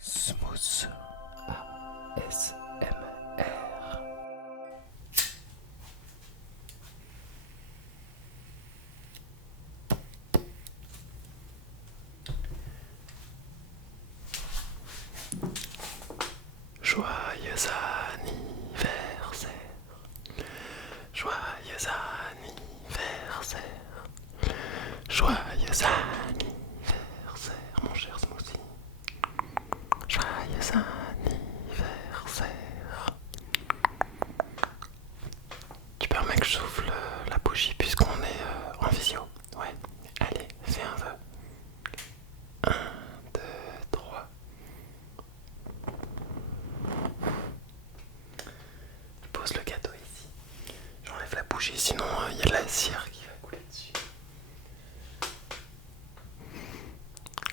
Smooth ASMR. Joyeux anniversaire, joyeux anniversaire, joyeux anniversaire, mon cher Smoothie. Joyeux anniversaire. Tu permets que je souffle la bougie puisqu'on est en visio. Ouais, allez, fais un vœu. Un, deux, trois. Je pose le gâteau ici. J'enlève la bougie, sinon il y a de la cire qui va couler dessus.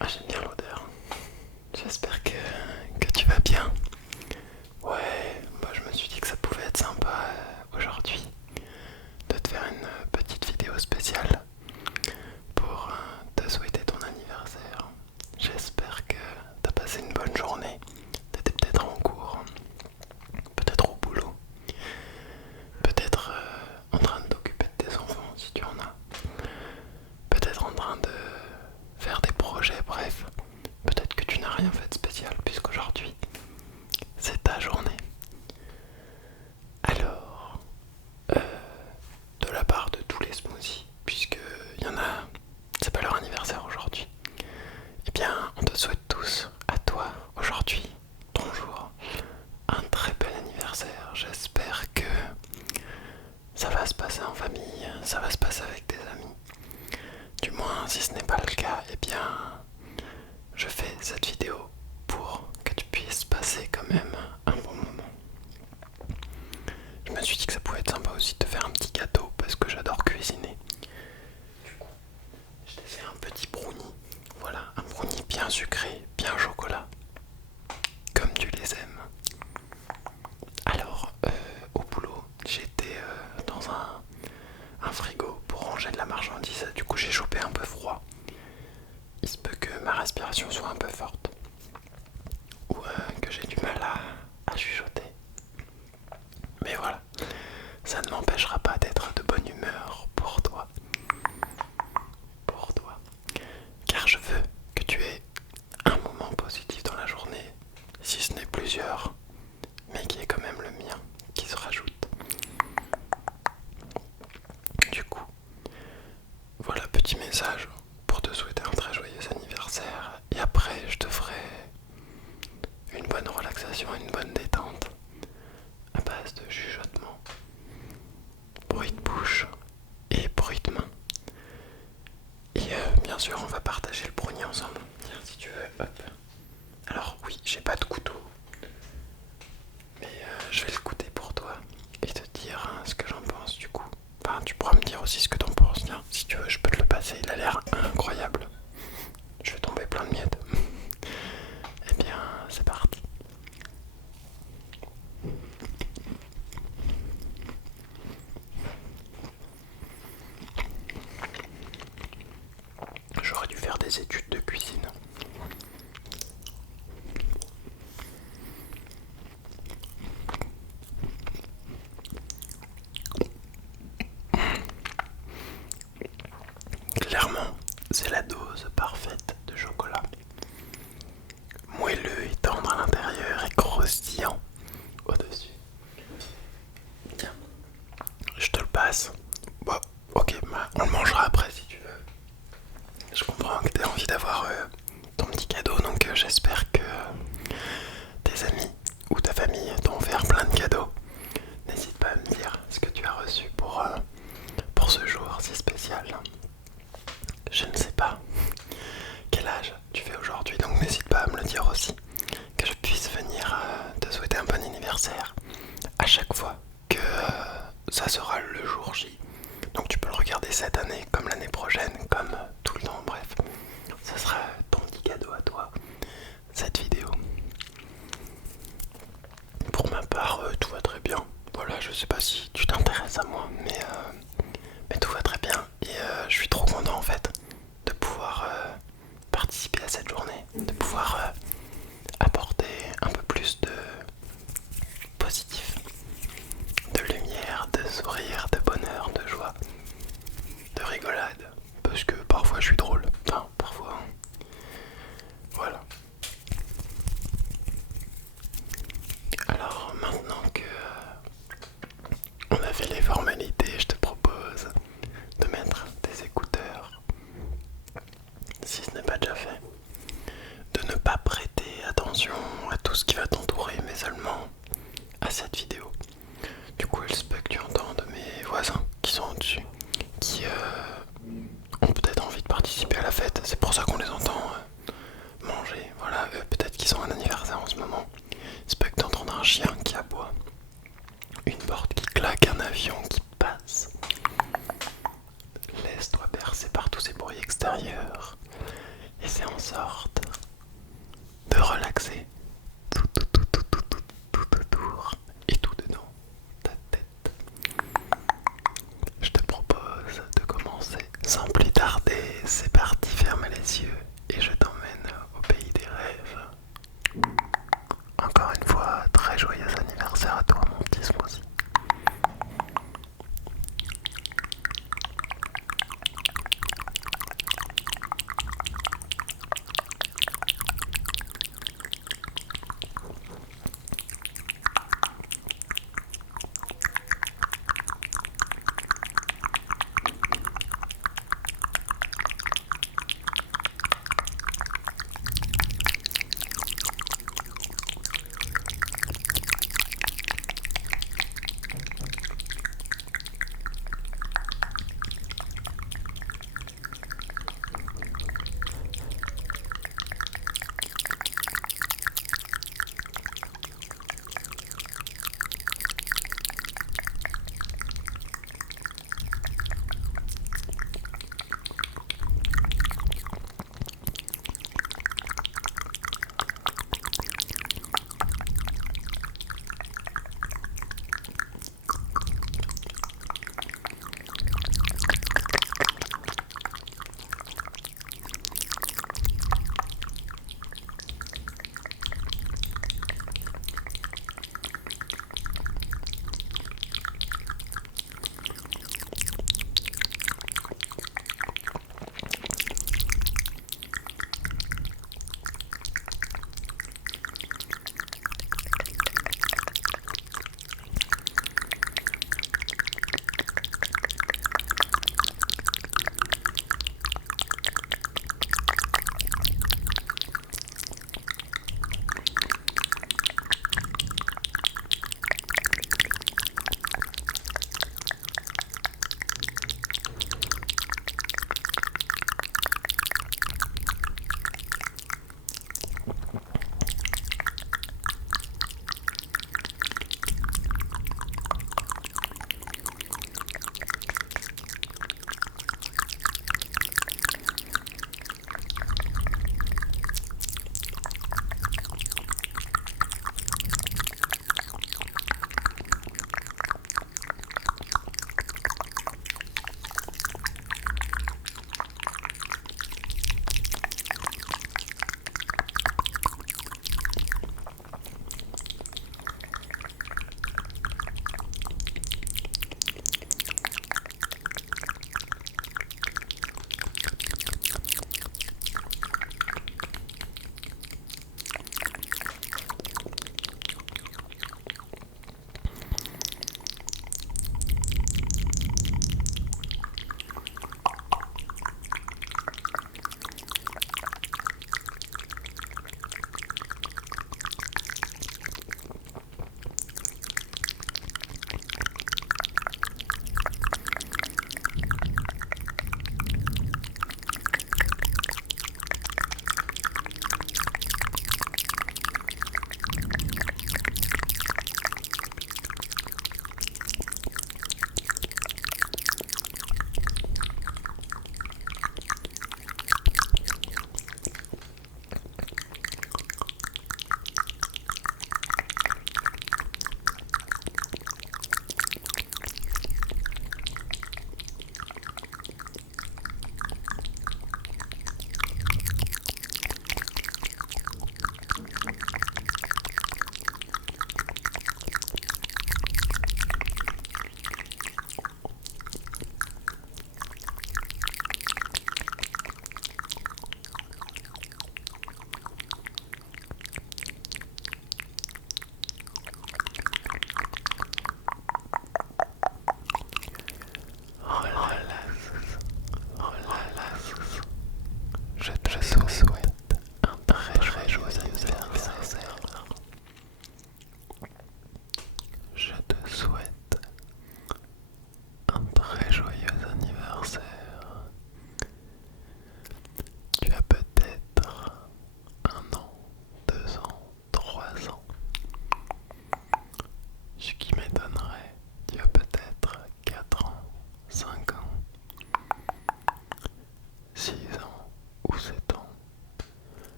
Ah, j'aime bien l'odeur. J'espère que tu vas bien. Ouais, bah je me suis dit que ça pouvait être sympa aujourd'hui de te faire une petite vidéo spéciale pour te souhaiter ton anniversaire. J'espère que t'as passé une bonne journée. T'étais peut-être en cours, peut-être au boulot, peut-être en train de t'occuper de tes enfants si tu en as, peut-être en train de faire des projets, bref, peut-être que tu n'as rien fait de spécial puisqu'aujourd'hui c'est ta journée. Alors, de la part de tous les smoothies, puisqu'il y en a, c'est pas leur anniversaire aujourd'hui, eh bien on te souhaite tous, à toi aujourd'hui, ton jour, un très bel anniversaire. J'espère que ça va se passer en famille, ça va se passer avec tes amis. Du moins, si ce n'est pas le cas, eh bien je fais cette vidéo pour que tu puisses passer quand même un bon moment. Je me suis dit que ça pouvait être sympa aussi de te faire un petit gâteau parce que j'adore cuisiner. Du coup, je t'ai fait un petit brownie. Voilà, un brownie bien sucré, bien chocolat, comme tu les aimes. Alors, au boulot, j'étais dans un frigo pour ranger de la marchandise. Du coup, j'ai chopé un peu froid. Il se peut que ma respiration soit un peu forte ou que j'ai du mal à chuchoter. Mais voilà, ça ne m'empêchera pas d'être de bonne humeur pour toi. Pour toi. Car je veux que tu aies un moment positif dans la journée, si ce n'est plusieurs, mais qui est quand même le mien qui se rajoute. Du coup, voilà, petit message pour te souhaiter un très joyeux anniversaire. Et après, je te ferai une bonne relaxation, une bonne détente à base de chuchotement, bruit de bouche et bruit de main. Et bien sûr, on va partager le brownie ensemble. Tiens, si tu veux, hop. Alors oui, j'ai pas de couteau, mais je vais le goûter pour toi et te dire ce que j'en pense du coup. Enfin, tu pourras me dire aussi ce que t'en penses. Tiens, si tu veux, je peux te le passer. Il a l'air incroyable. Je vais tomber plein de miettes. Eh bien, c'est parti. J'aurais dû faire des études de cuisine. plus de positif, de lumière, de sourire, de bonheur, de joie, de rigolade. Parce que parfois je suis drôle. Enfin, parfois. Voilà. Alors maintenant que on a fait les formalités, je te propose de mettre tes écouteurs, si ce n'est pas déjà fait, de ne pas prêter attention à tout ce qui va t'entourer, mais seulement à cette vidéo. Du coup, il se peut que tu entendes mes voisins qui sont au-dessus, qui ont peut-être envie de participer à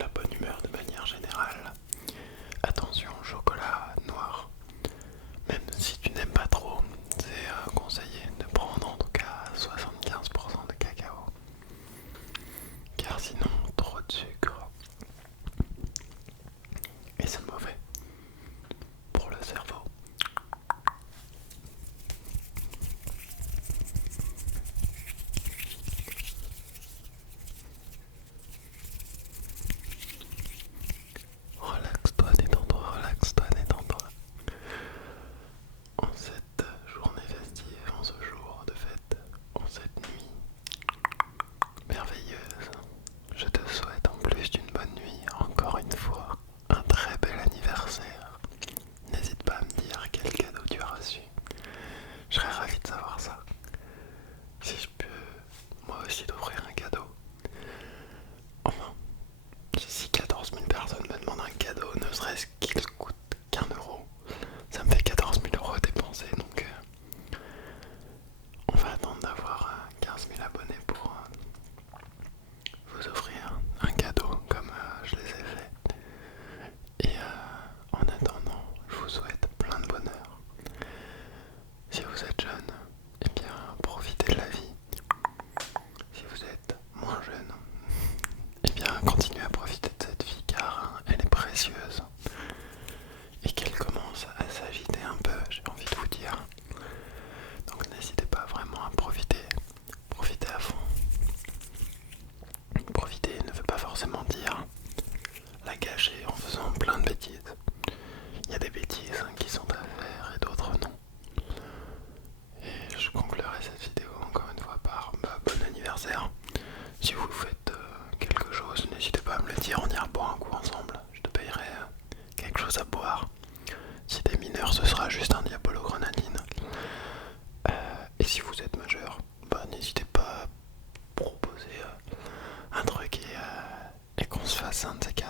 la bonne humeur de manière générale. Attention au chocolat noir. Même si tu n'aimes pas trop, c'est conseillé de prendre en tout cas 75% de cacao. Car sinon, trop de sucre. Et c'est mauvais pour le cerveau. Relaxe-toi, détends-toi, relaxe-toi, détends-toi. En cette journée festive, en ce jour de fête, en cette nuit merveilleuse, je te souhaite en plus d'une bonne nuit, encore une fois, un très bel anniversaire. N'hésite pas à me dire quel cadeau tu as reçu. Je serais ravi de savoir ça. Si je peux moi aussi t'offrir un cadeau. Enfin, si 14 000 personnes me demandent un cadeau, ne serait-ce qu'il coûte qu'1 euro, ça me fait 14 000 euros dépensés. Donc on va attendre d'avoir 15 000 abonnés pour vous offrir un cadeau comme je les ai fait. Et en attendant, je vous souhaite plein de bonheur. Si vous êtes jeune, eh bien profitez de la vie. Si vous êtes moins jeune, eh bien continuez à profiter de cette vie car elle est précieuse. Et qu'elle commence à s'agiter un peu, j'ai envie de vous dire. Donc n'hésitez pas vraiment à profiter. Profitez à fond. Profiter ne veut pas forcément dire la gâcher en faisant plein de bêtises. Il y a des bêtises qui sont à faire et d'autres non. Et je conclurai cette vidéo encore une fois par bon anniversaire. Si vous faites quelque chose, n'hésitez pas à me le dire, on ira boire un coup ensemble. Je te payerai quelque chose à boire. Si t'es mineur, ce sera juste un Diabolo grenadine. Et si vous êtes majeur, n'hésitez pas à proposer un truc et qu'on se fasse un de ces quatre.